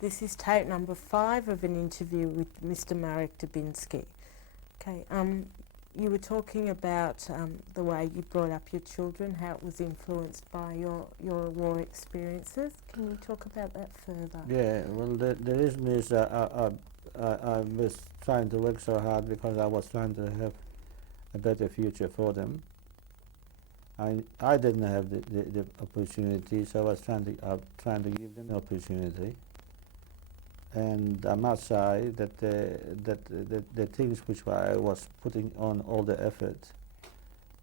This is tape number 5 of an interview with Mr. Marek Debinski. Okay, you were talking about the way you brought up your children, how it was influenced by your war experiences. Can you talk about that further? Yeah, well, the reason is I was trying to work so hard because I was trying to have a better future for them. I didn't have the opportunity, so I was trying to give them the opportunity. And I must say that the things which I was putting on all the effort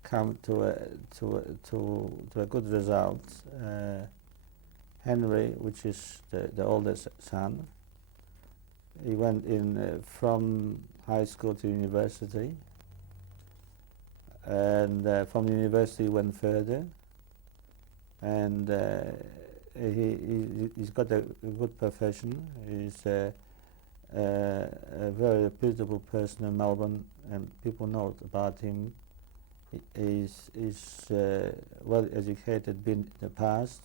come to a good result. Henry, which is the oldest son, he went in from high school to university, and from university he went further, and he's got a good profession. He's a very reputable person in Melbourne, and people know about him. He's well educated, been in the past.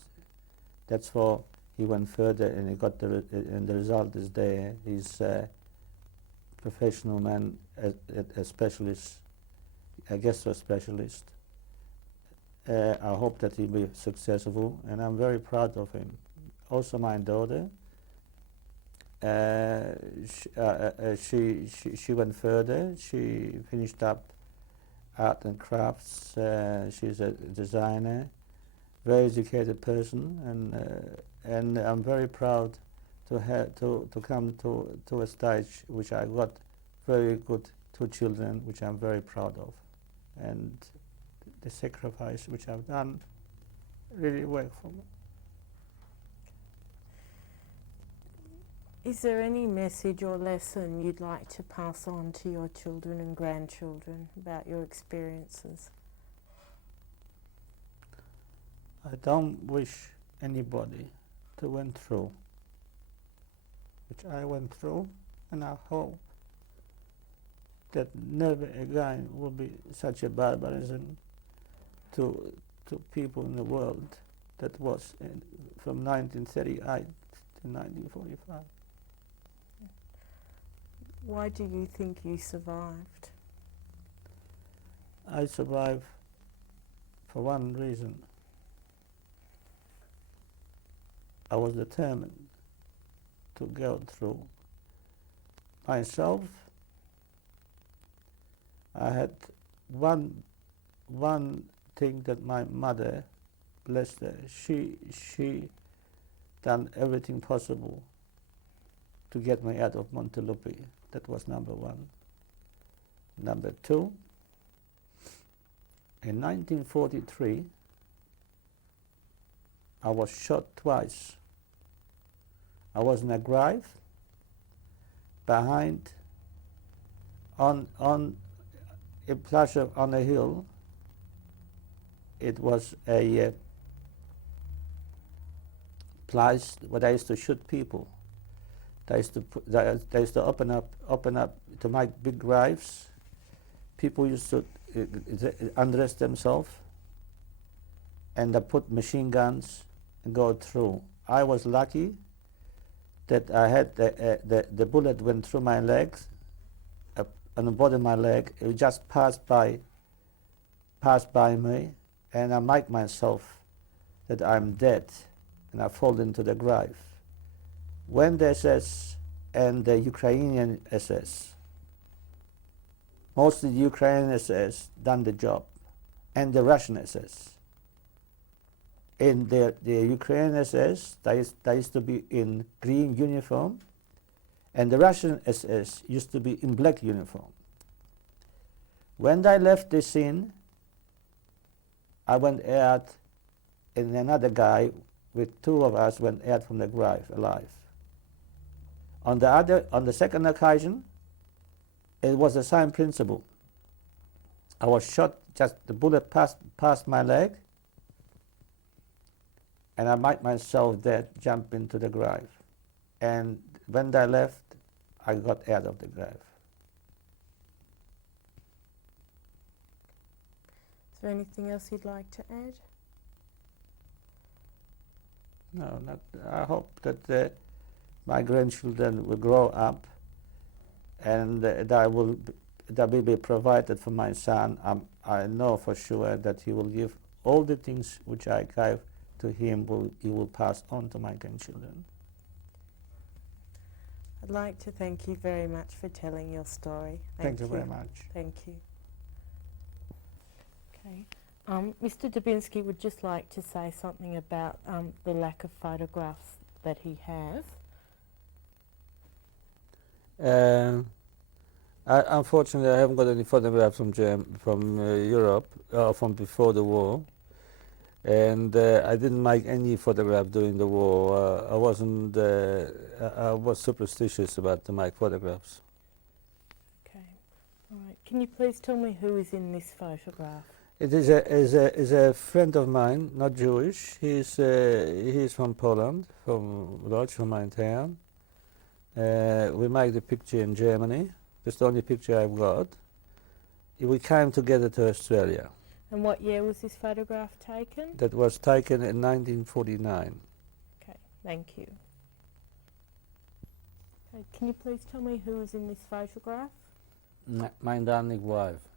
That's why he went further, and he got and the result is there. He's a professional man, a specialist, a gastro specialist. I hope that he'll be successful, and I'm very proud of him. Also, my daughter, she went further. She finished up art and crafts. She's a designer, very educated person, and I'm very proud to come to a stage which I got very good 2 children, which I'm very proud of, and the sacrifice which I've done really worked for me. Is there any message or lesson you'd like to pass on to your children and grandchildren about your experiences? I don't wish anybody to went through which I went through, and I hope that never again will be such a barbarism to people in the world that was from 1938 to 1945. Why do you think you survived? I survived for one reason. I was determined to go through myself. I had one thing that my mother, bless her, she done everything possible to get me out of Montelupi. That was number 1. Number 2, in 1943, I was shot twice. I was in a grave behind on a pleasure on a hill. It was a place where they used to shoot people. They used to open up to make big graves. People used to undress themselves, and they put machine guns and go through. I was lucky that I had the bullet went through my legs, on the bottom of my leg. It just passed by me, and I make myself that I'm dead, and I fall into the grave. When the SS and the Ukrainian SS, mostly the Ukrainian SS done the job, and the Russian SS. In the Ukrainian SS, they used to be in green uniform, and the Russian SS used to be in black uniform. When they left the scene, I went out, and another guy with 2 of us went out from the grave alive. On the second occasion, it was the same principle. I was shot, just the bullet passed my leg, and I made myself dead, jump into the grave. And when they left, I got out of the grave. Is there anything else you'd like to add? No, not. I hope that my grandchildren will grow up, and that will be provided for my son. I know for sure that he will give all the things which I gave to him, he will pass on to my grandchildren. I'd like to thank you very much for telling your story. Thank you very much. Thank you. Okay. Mr. Debinski would just like to say something about the lack of photographs that he has. Unfortunately, I haven't got any photographs from Europe, from before the war, and I didn't make any photograph during the war. I wasn't. I was superstitious about to make photographs. Okay. All right. Can you please tell me who is in this photograph? It is a friend of mine, not Jewish. He's from Poland, from Lodz, from my town. We made the picture in Germany. That's the only picture I've got. We came together to Australia. And what year was this photograph taken? That was taken in 1949. Okay, thank you. Okay, can you please tell me who is in this photograph? My darling wife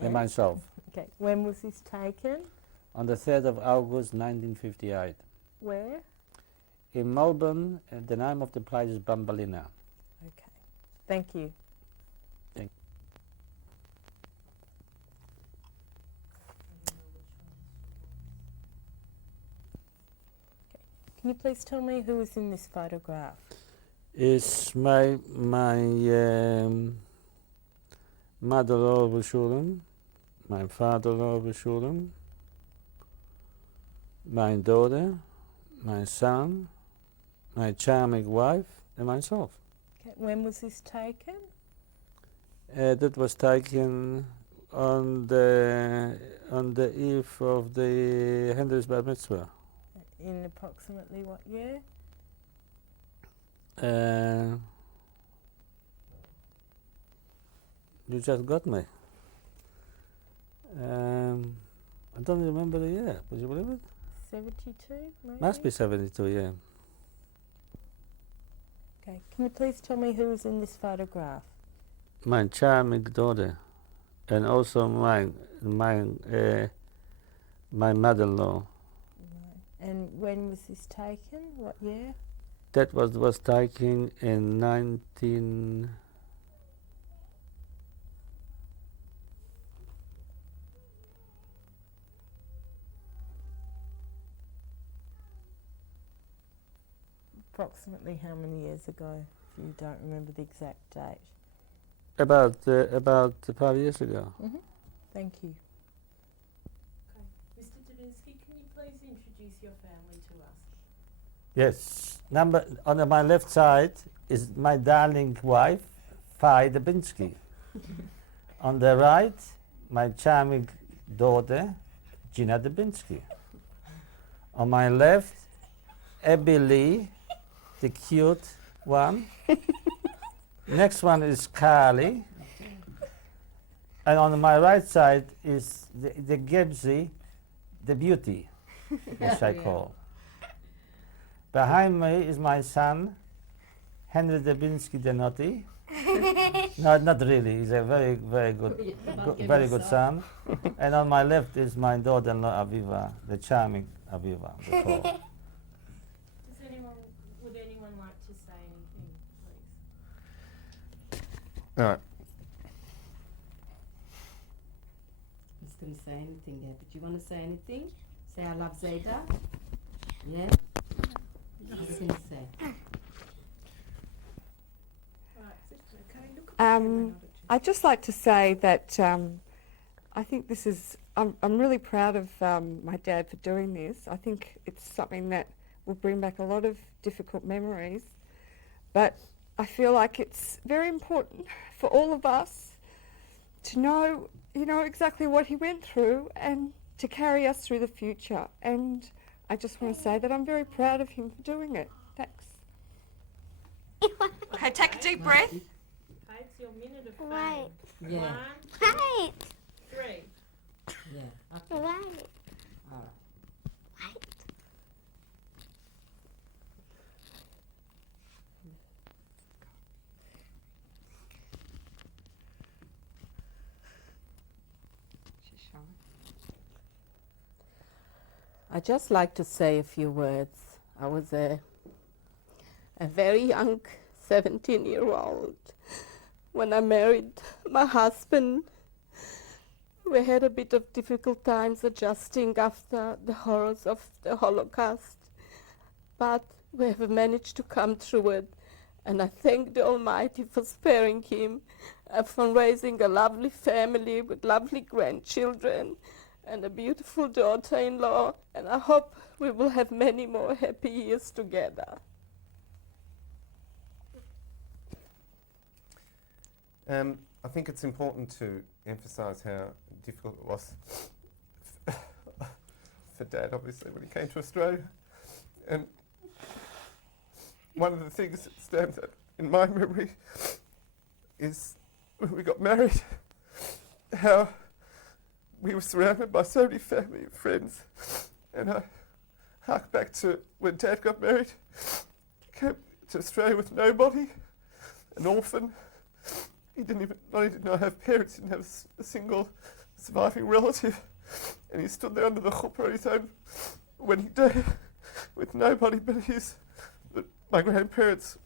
and myself. Okay, when was this taken? On the 3rd of August 1958. Where? In Melbourne, the name of the place is Bambalina. Okay, thank you. Thank Can you please tell me who is in this photograph? It's my mother-in-law Beshurim, my father-in-law Beshurim, my daughter, my son, my charming wife, and myself. Okay, when was this taken? That was taken on the eve of the Henry's Bar Mitzvah. In approximately what year? You just got me. I don't remember the year. Would you believe it? 72, maybe? Must be 72, yeah. Okay, can you please tell me who is in this photograph? My charming daughter, and also my mother-in-law. Right. And when was this taken? What year? That was taken in Approximately how many years ago, if you don't remember the exact date? about 5 years ago. Mm-hmm. Thank you. Okay. Mr. Debinski, can you please introduce your family to us? Yes. On my left side is my darling wife, Fai Debinski. On the right, my charming daughter, Gina Debinski. On my left, Abby Lee, the cute one. Next one is Carly. And on my right side is the Gebzi, the beauty, which I call. Behind me is my son, Henry Debinski the naughty. No, not really. He's a very, very good, very good son. And on my left is my daughter-in-law Aviva, the charming Aviva. Would anyone like to say anything, please? All right. I was going to say anything there, but do you want to say anything? Say I love Zeta? Yeah? I was going to say. I'd just like to say that I think this is, I'm really proud of my dad for doing this. I think it's something that will bring back a lot of difficult memories, but I feel like it's very important for all of us to know, exactly what he went through and to carry us through the future. And I just want to say that I'm very proud of him for doing it. Thanks. Okay, take a deep breath. Okay, it's your minute of fame. Right. Yeah. 1, Right. 3. Yeah. Okay. Right. All right. Right. time. I'd just like to say a few words. I was a very young 17-year-old when I married my husband. We had a bit of difficult times adjusting after the horrors of the Holocaust, but we have managed to come through it, and I thank the Almighty for sparing him, for raising a lovely family with lovely grandchildren and a beautiful daughter-in-law, and I hope we will have many more happy years together. I think it's important to emphasise how difficult it was for Dad, obviously, when he came to Australia. And one of the things that stands out in my memory is when we got married, how we were surrounded by so many family and friends. And I hark back to when Dad got married, came to Australia with nobody, an orphan. He didn't even have parents, he didn't have a single surviving relative. And he stood there under the chuppah on his own when he died with nobody but my grandparents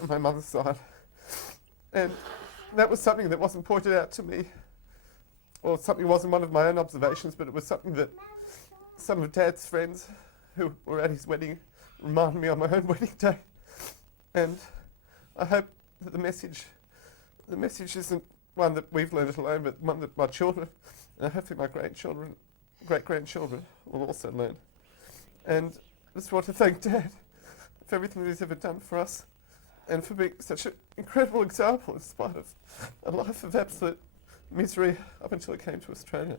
on my mother's side. And that was something that wasn't pointed out to me, or something wasn't one of my own observations, but it was something that some of Dad's friends who were at his wedding reminded me on my own wedding day. And I hope that the message isn't one that we've learned alone, but one that my children, and hopefully my grandchildren, great-grandchildren, will also learn. And I just want to thank Dad for everything that he's ever done for us, and for being such an incredible example in spite of a life of absolute misery up until he came to Australia.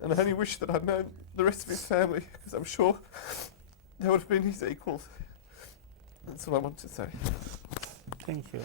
And I only wish that I'd known the rest of his family, because I'm sure they would have been his equals. That's all I want to say. Thank you.